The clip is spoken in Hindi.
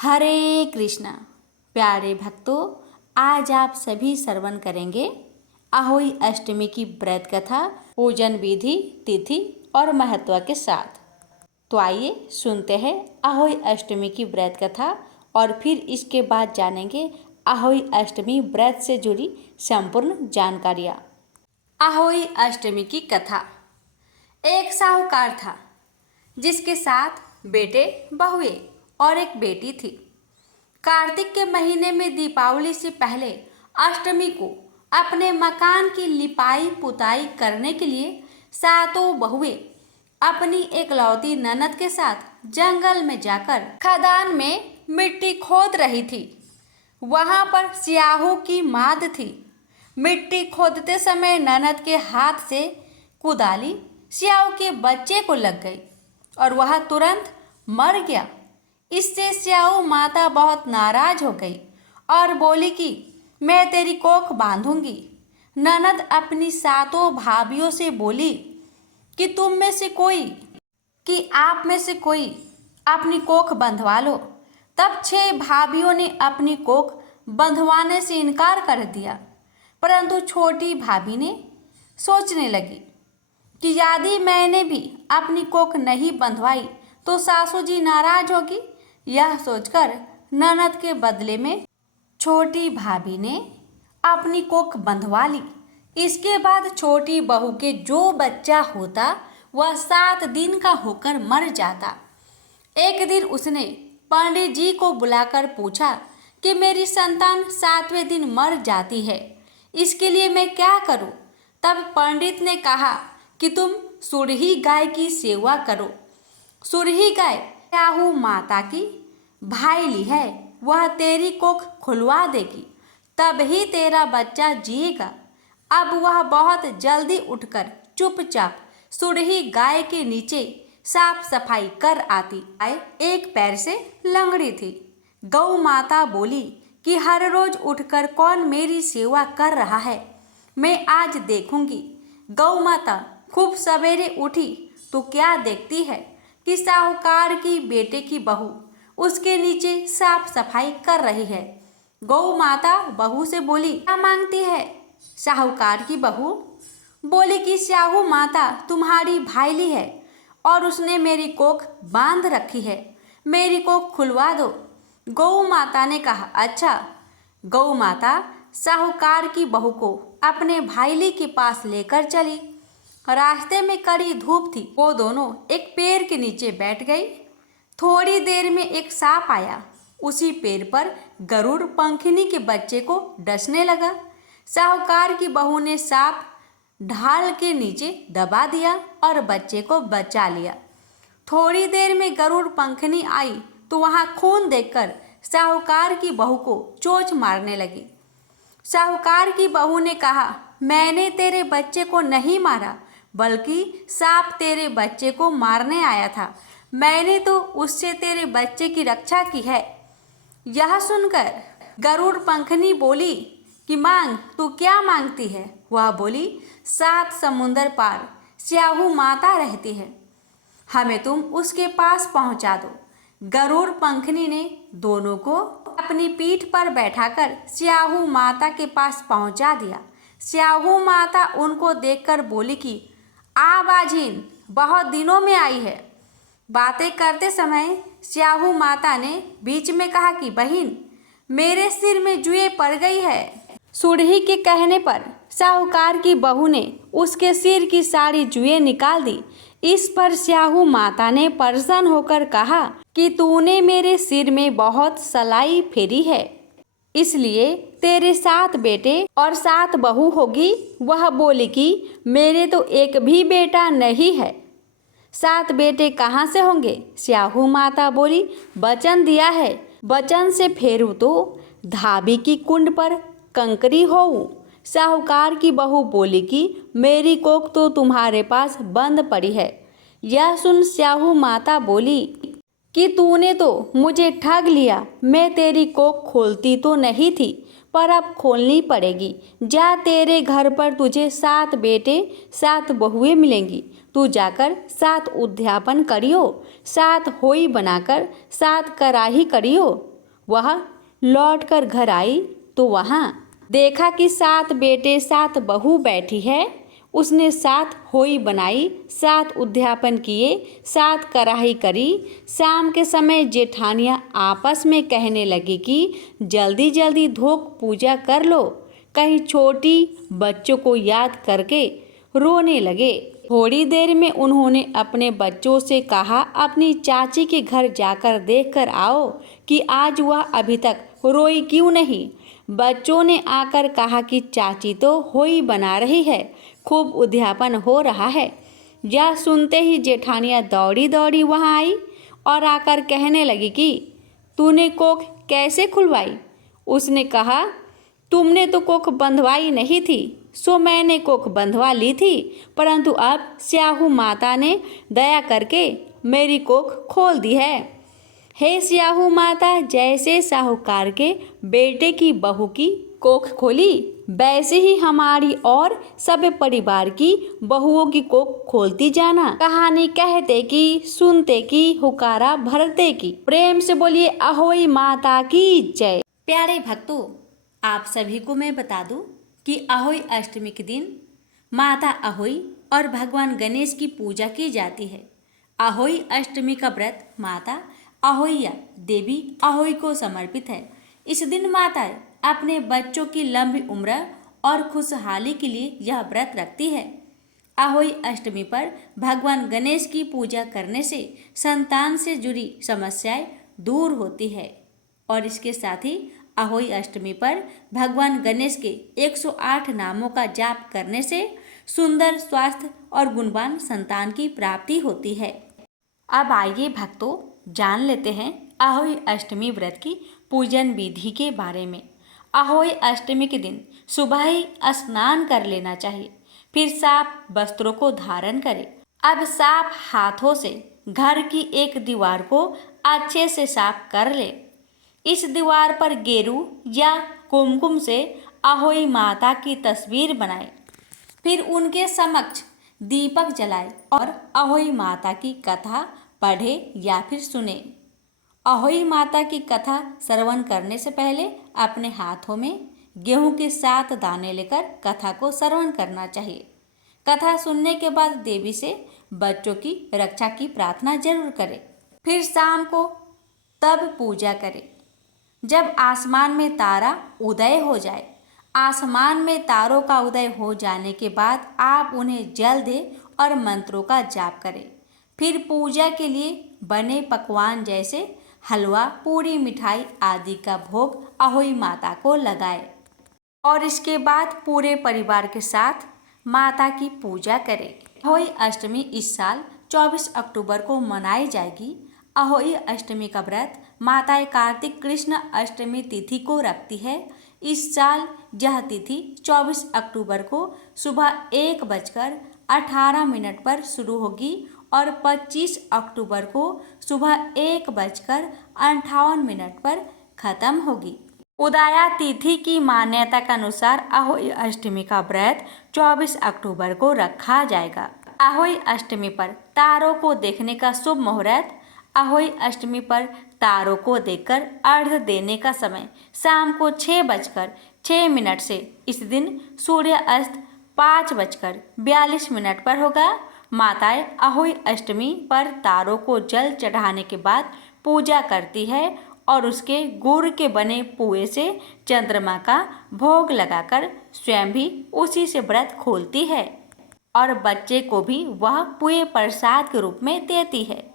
हरे कृष्णा। प्यारे भक्तों, आज आप सभी श्रवण करेंगे अहोई अष्टमी की व्रत कथा, पूजन विधि, तिथि और महत्व के साथ। तो आइए सुनते हैं अहोई अष्टमी की व्रत कथा और फिर इसके बाद जानेंगे अहोई अष्टमी व्रत से जुड़ी संपूर्ण जानकारियाँ। अहोई अष्टमी की कथा। एक साहूकार था जिसके 7 बेटे बहुएं और एक बेटी थी। कार्तिक के महीने में दीपावली से पहले अष्टमी को अपने मकान की लिपाई पुताई करने के लिए 7 बहुएं अपनी एकलौती ननद के साथ जंगल में जाकर खदान में मिट्टी खोद रही थी। वहां पर स्याहू की माद थी। मिट्टी खोदते समय ननद के हाथ से कुदाली स्याहू के बच्चे को लग गई और वह तुरंत मर गया। इससे स्याहू माता बहुत नाराज हो गई और बोली कि मैं तेरी कोख बांधूंगी। ननद अपनी 7 भाभियों से बोली कि आप में से कोई अपनी कोख बंधवा लो। तब 6 भाभियों ने अपनी कोख बंधवाने से इनकार कर दिया, परंतु छोटी भाभी ने सोचने लगी कि यदि मैंने भी अपनी कोख नहीं बंधवाई तो सासू जी नाराज होगी। यह सोचकर ननद के बदले में छोटी भाभी ने अपनी कोख बंधवा ली। इसके बाद छोटी बहू के जो बच्चा होता वह 7 दिन का होकर मर जाता। एक दिन उसने पंडित जी को बुलाकर पूछा कि मेरी संतान 7वें दिन मर जाती है, इसके लिए मैं क्या करूं? तब पंडित ने कहा कि तुम सुरही गाय की सेवा करो। सुरही गाय स्याहू माता की भाईली है, वह तेरी कोख खुलवा देगी, तब ही तेरा बच्चा जिएगा। अब वह बहुत जल्दी उठकर चुपचाप सुरही गाय के नीचे साफ सफाई कर आती। गाय एक पैर से लंगड़ी थी। गौ माता बोली कि हर रोज उठकर कौन मेरी सेवा कर रहा है, मैं आज देखूंगी। गौ माता खूब सवेरे उठी तो क्या देखती है कि साहूकार की बेटे की बहू उसके नीचे साफ सफाई कर रही है। गौ माता बहू से बोली, क्या मांगती है? साहूकार की बहू बोली कि स्याहू माता तुम्हारी भाईली है और उसने मेरी कोख बांध रखी है, मेरी कोख खुलवा दो। गौ माता ने कहा, अच्छा। गौ माता साहूकार की बहू को अपने भाईली के पास लेकर चली। रास्ते में कड़ी धूप थी। वो दोनों एक पेड़ के नीचे बैठ गई। थोड़ी देर में एक सांप आया। उसी पेड़ पर गरुड़ पंखिनी के बच्चे को डसने लगा। साहूकार की बहू ने सांप ढाल के नीचे दबा दिया और बच्चे को बचा लिया। थोड़ी देर में गरुड़ पंखिनी आई तो वहां खून देखकर साहूकार की बहू को चोंच मारने लगी। साहूकार की बहू ने कहा, मैंने तेरे बच्चे को नहीं मारा, बल्कि सांप तेरे बच्चे को मारने आया था। मैंने तो उससे तेरे बच्चे की रक्षा की है। यह सुनकर गरुड़ पंखनी बोली कि मांग, तू क्या मांगती है? वह बोली, 7 समुंदर पार स्याहू माता रहती है, हमें तुम उसके पास पहुंचा दो। गरुड़ पंखनी ने दोनों को अपनी पीठ पर बैठाकर स्याहू माता के पास पहुंचा दिया। स्याहू माता उनको देखकर बोली कि आ बाझिन, बहुत दिनों में आई है। बातें करते समय स्याहू माता ने बीच में कहा कि बहिन, मेरे सिर में जुए पड़ गई है। सुरही के कहने पर साहूकार की बहू ने उसके सिर की सारी जुए निकाल दी। इस पर स्याहू माता ने प्रसन्न होकर कहा कि तूने मेरे सिर में बहुत सलाई फेरी है, इसलिए तेरे 7 बेटे और 7 बहू होगी। वह बोली कि मेरे तो एक भी बेटा नहीं है। 7 बेटे कहाँ से होंगे? स्याहू माता बोली, वचन दिया है, वचन से फेरू तो धाबी की कुंड पर कंकरी होऊं। साहूकार की बहू बोली कि मेरी कोख तो तुम्हारे पास बंद पड़ी है। यह सुन स्याहू माता बोली कि तूने तो मुझे ठग लिया। मैं तेरी कोख खोलती तो नहीं थी, पर अब खोलनी पड़ेगी। जा, तेरे घर पर तुझे 7 बेटे 7 बहुएं मिलेंगी। तू जाकर 7 उद्यापन करियो, 7 होई बनाकर 7 कराही करियो। वह लौटकर घर आई तो वहाँ देखा कि 7 बेटे 7 बहू बैठी है। उसने 7 होई बनाई, 7 उद्यापन किए, 7 कराही करी। शाम के समय जेठानियाँ आपस में कहने लगी कि जल्दी जल्दी धोक पूजा कर लो। कहीं छोटी बच्चों को याद करके रोने लगे। थोड़ी देर में उन्होंने अपने बच्चों से कहा, अपनी चाची के घर जाकर देख कर आओ कि आज वह अभी तक रोई क्यों नहीं। बच्चों ने आकर कहा कि चाची तो होई बना रही है, खूब उद्यापन हो रहा है। यह सुनते ही जेठानियाँ दौड़ी दौड़ी वहाँ आई और आकर कहने लगी कि तूने कोख कैसे खुलवाई। उसने कहा, तुमने तो कोख बंधवाई नहीं थी, सो मैंने कोख बंधवा ली थी, परंतु अब स्याहू माता ने दया करके मेरी कोख खोल दी है। हे स्याहू माता, जैसे साहूकार के बेटे की बहू की कोख खोली, वैसे ही हमारी और सब परिवार की बहुओं की कोख खोलती जाना। कहानी कहते की, सुनते की, हुकारा भरते की। प्रेम से बोलिए अहोई माता की जय। प्यारे भक्तों, आप सभी को मैं बता दूं कि अहोई अष्टमी के दिन माता अहोई और भगवान गणेश की पूजा की जाती है। अहोई अष्टमी का व्रत माता अहोइया देवी अहोई को समर्पित है। इस दिन माताएं अपने बच्चों की लंबी उम्र और खुशहाली के लिए यह व्रत रखती है। अहोई अष्टमी पर भगवान गणेश की पूजा करने से संतान से जुड़ी समस्याएं दूर होती है और इसके साथ ही अहोई अष्टमी पर भगवान गणेश के 108 नामों का जाप करने से सुंदर स्वास्थ्य और गुणवान संतान की प्राप्ति होती है। अब आइए भक्तों, जान लेते हैं अहोई अष्टमी व्रत की पूजन विधि के बारे में। अहोई अष्टमी के दिन सुबह ही स्नान कर लेना चाहिए, फिर साफ वस्त्रों को धारण करें। अब साफ हाथों से घर की एक दीवार को अच्छे से साफ कर ले। इस दीवार पर गेरू या कुमकुम से अहोई माता की तस्वीर बनाए, फिर उनके समक्ष दीपक जलाए और अहोई माता की कथा पढ़े या फिर सुने। अहोई माता की कथा श्रवण करने से पहले अपने हाथों में गेहूं के 7 दाने लेकर कथा को श्रवण करना चाहिए। कथा सुनने के बाद देवी से बच्चों की रक्षा की प्रार्थना जरूर करें। फिर शाम को तब पूजा करें जब आसमान में तारा उदय हो जाए। आसमान में तारों का उदय हो जाने के बाद आप उन्हें जल दें और मंत्रों का जाप करें। फिर पूजा के लिए बने पकवान जैसे हलवा, पूरी, मिठाई आदि का भोग अहोई माता को लगाए और इसके बाद पूरे परिवार के साथ माता की पूजा करें। अहोई अष्टमी इस साल 24 अक्टूबर को मनाई जाएगी। अहोई अष्टमी का व्रत माता कार्तिक कृष्ण अष्टमी तिथि को रखती है। इस साल यह तिथि 24 अक्टूबर को सुबह 1:18 पर शुरू होगी और 25 अक्टूबर को सुबह 1:58 पर खत्म होगी। उदया तिथि की मान्यता के अनुसार अहोई अष्टमी का व्रत 24 अक्टूबर को रखा जाएगा। अहोई अष्टमी पर तारों को देखने का शुभ मुहूर्त। अहोई अष्टमी पर तारों को देखकर अर्घ्य देने का समय शाम को 6:06 से। इस दिन सूर्य अस्त 5:42 पर होगा। माताएं अहोई अष्टमी पर तारों को जल चढ़ाने के बाद पूजा करती है और उसके गुड़ के बने पुए से चंद्रमा का भोग लगाकर स्वयं भी उसी से व्रत खोलती है और बच्चे को भी वह पुए प्रसाद के रूप में देती है।